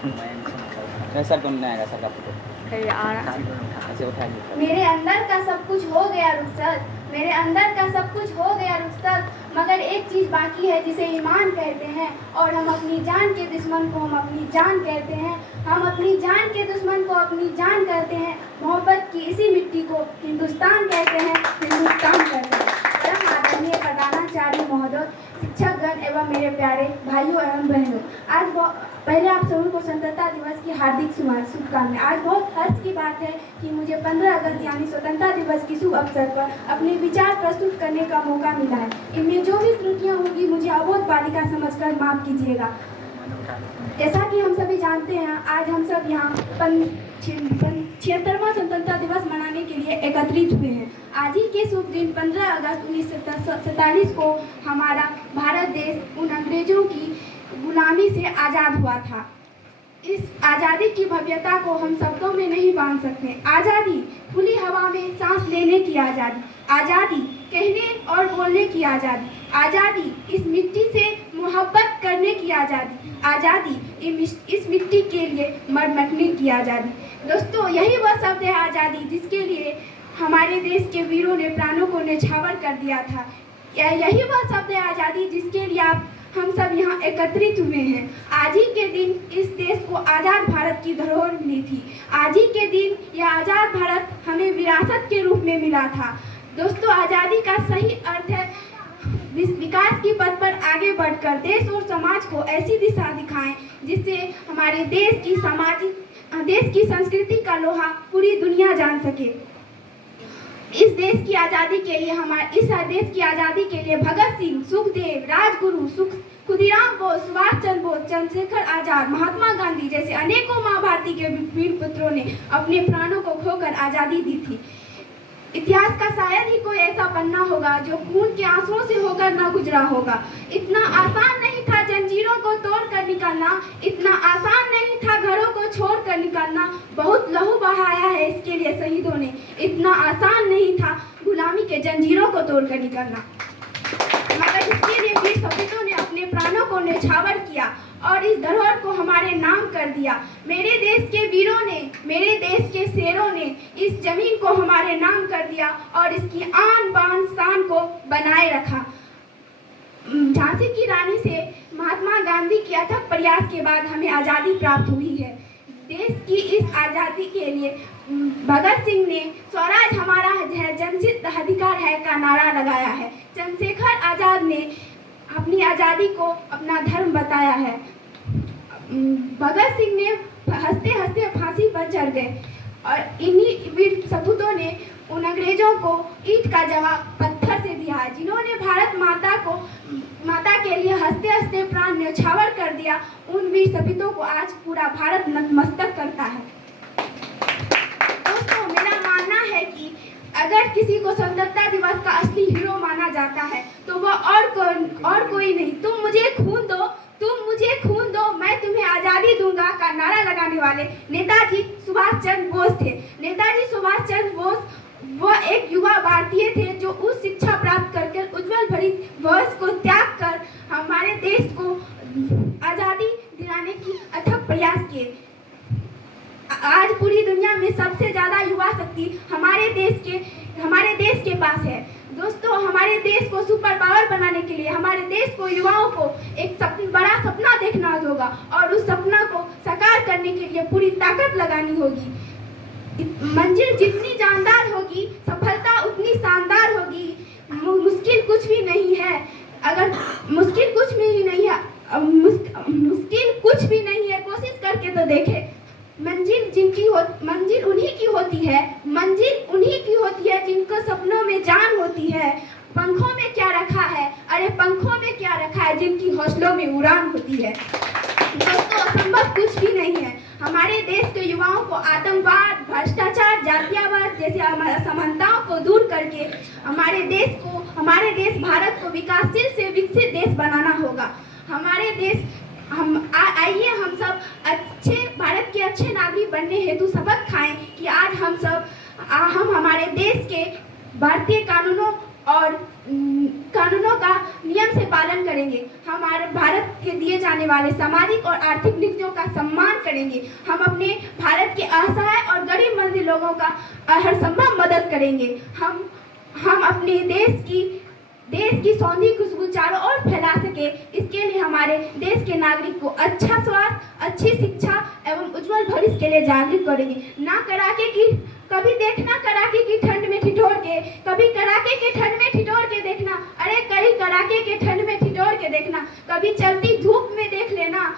Sir तुम नहीं आएगा सर का फोटो ऐसे उठाइए। मेरे अंदर का सब कुछ हो गया रुखसत, मेरे अंदर का सब कुछ हो गया रुखसत, मगर एक चीज़ बाकी है जिसे ईमान कहते हैं। और हम अपनी जान के दुश्मन को हम अपनी जान कहते हैं, हम अपनी जान के दुश्मन को अपनी जान कहते हैं। मोहब्बत की इसी मिट्टी को हिंदुस्तान कहते हैं, हिंदुस्तान कहते हैं। परम आदरणीय प्रधानाचार्य महोदय, शिक्षकगण एवं मेरे प्यारे भाइयों एवं बहनों, आज पहले आप सभी को स्वतंत्रता दिवस की हार्दिक शुभकामनाएं। आज बहुत हर्ष की बात है कि मुझे 15 अगस्त यानी स्वतंत्रता दिवस की शुभ अवसर पर अपने विचार प्रस्तुत करने का मौका मिला है। इनमें जो भी त्रुटियां होंगी मुझे अबोध बालिका समझकर माफ कीजिएगा। जैसा कि हम सभी जानते हैं, आज हम सब यहाँ 76वां स्वतंत्रता दिवस मनाने के लिए एकत्रित हुए हैं। आज ही के शुभ दिन 15 अगस्त 1947 को हमारा भारत देश उन अंग्रेजों की गुलामी से आज़ाद हुआ था। इस आज़ादी की भव्यता को हम शब्दों में नहीं बांध सकते। आज़ादी, खुली हवा में सांस लेने की आज़ादी, आज़ादी कहने और बोलने की आज़ादी, आज़ादी इस मिट्टी से मोहब्बत करने की आज़ादी, आज़ादी इस मिट्टी के लिए मरमटने की आज़ादी। दोस्तों, यही वह शब्द है आज़ादी जिसके लिए हमारे देश के वीरों ने प्राणों को न्यौछावर कर दिया था। यही वह शब्द है आज़ादी जिसके लिए हम सब यहाँ एकत्रित हुए हैं। आज ही के दिन इस देश को आज़ाद भारत की धरोहर मिली थी। आज ही के दिन यह आज़ाद भारत हमें विरासत के रूप में मिला था। दोस्तों, आज़ादी का सही अर्थ है विकास की पथ पर आगे बढ़कर देश और समाज को ऐसी दिशा दिखाएं जिससे हमारे देश की संस्कृति का लोहा पूरी दुनिया जान सके। इस देश की आज़ादी के लिए भगत सिंह, सुखदेव, राजगुरु, खुदीराम बोस, सुभाष चंद्र बोस, चंद्रशेखर आजाद, महात्मा गांधी जैसे अनेकों माँ भारती के वीर पुत्रों ने अपने प्राणों को खोकर आज़ादी दी थी। इतिहास का शायद ही कोई ऐसा पन्ना होगा जो खून के आंसुओं से होकर न गुजरा होगा। इतना आसान नहीं था जंजीरों को तोड़कर निकलना, इतना आसान नहीं था घरों को छोड़कर निकलना। बहुत लहू बहाया है इसके लिए शहीदों ने। इतना आसान नहीं था गुलामी के जंजीरों को तोड़कर निकलना, मगर इसके लिए वीर सपूतों ने अपने प्राणों को न्यौछावर किया और इस धरोहर को हमारे नाम कर दिया। मेरे देश के वीरों ने, मेरे देश के शेरों ने इस जमीन को हमारे नाम कर दिया और इसकी आन बान शान को बनाए रखा। झांसी की रानी से महात्मा गांधी के अथक प्रयास के बाद हमें आज़ादी प्राप्त हुई है। देश की इस आज़ादी के लिए भगत सिंह ने स्वराज हमारा है, जनसिद्ध अधिकार है का नारा लगाया है। चंद्रशेखर आजाद ने अपनी आज़ादी को अपना धर्म बताया है। भगत सिंह ने हंसते हंसते फांसी पर चढ़ गए और इन्हीं वीर सपूतों ने उन अंग्रेजों को ईंट का जवाब पत्थर से दिया है, जिन्होंने भारत माता के लिए हंसते हंसते प्राण न्यौछावर कर दिया। उन वीर सपूतों को आज पूरा भारत नतमस्तक करता है। दोस्तों, मेरा मानना है कि अगर किसी को स्वतंत्रता दिवस का असली हीरो माना जाता है तो वह और कोई नहीं, तुम मुझे खून दो, तुम मुझे खून दो, मैं तुम्हें आज़ादी दूंगा का नारा लगाने वाले नेताजी सुभाष चंद्र बोस थे। नेताजी सुभाष चंद्र बोस वह एक युवा भारतीय थे जो उस शिक्षा प्राप्त करके उज्जवल भरित भविष्य को त्याग कर हमारे देश को आज़ादी दिलाने की अथक प्रयास किए। आज पूरी दुनिया में सबसे ज़्यादा युवा शक्ति हमारे देश के पास है। दोस्तों, हमारे देश को सुपर पावर बनाने के लिए हमारे देश को युवाओं को एक बड़ा सपना देखना होगा और उस सपना को साकार करने के लिए पूरी ताकत लगानी होगी। मंजिल जितनी जानदार होगी, सफलता उतनी शानदार होगी। मुश्किल कुछ भी नहीं है, अगर मुश्किल कुछ भी नहीं है, मुश्किल कुछ भी नहीं है, कोशिश करके तो देखे। मंजिल उन्हीं की होती है जिनको सपनों में जान होती है। पंखों में क्या रखा है, अरे पंखों में क्या रखा है जिनकी हौसलों में उड़ान होती है। दोस्तों, असंभव कुछ भी नहीं है। हमारे देश के युवाओं को आतंकवाद, भ्रष्टाचार, जातीयवाद जैसे असमानताओं को दूर करके हमारे देश भारत को विकासशील से विकसित देश बनाना होगा। आइए हम सब भारत के अच्छे नागरिक बनने हेतु शपथ खाएं कि आज हम हमारे देश के भारतीय कानूनों का नियम से पालन करेंगे। हमारे भारत के दिए जाने वाले सामाजिक और आर्थिक नीतियों का सम्मान करेंगे। हम अपने भारत के असहाय और गरीब मंद लोगों का हर संभव मदद करेंगे। हम अपने देश की सौंधी खुशबू चारों ओर फैला सके, इसके लिए हमारे देश के नागरिक को अच्छा स्वास्थ्य, अच्छी शिक्षा एवं उज्जवल भविष्य के लिए जागरूक करेंगे। ना कड़ाके की कभी देखना कड़ाके की ठंड में ठिठुर के, कभी कड़ाके की ठंड में ठिठुर के देखना, अरे कहीं कड़ाके के ठंड में ठिठुर के देखना, कभी चलती धूप में देख लेना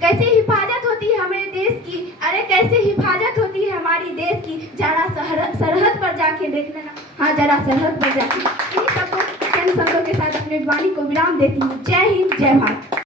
कैसे हिफाजत होती है हमारे देश की, अरे कैसे हिफाजत होती है हमारी देश की, जरा सरहद पर जाके देख लेना, हाँ जरा सरहद पर जाके। इन सबको के साथ अपने वाणी को विराम देती हूँ। जय हिंद, जय भारत।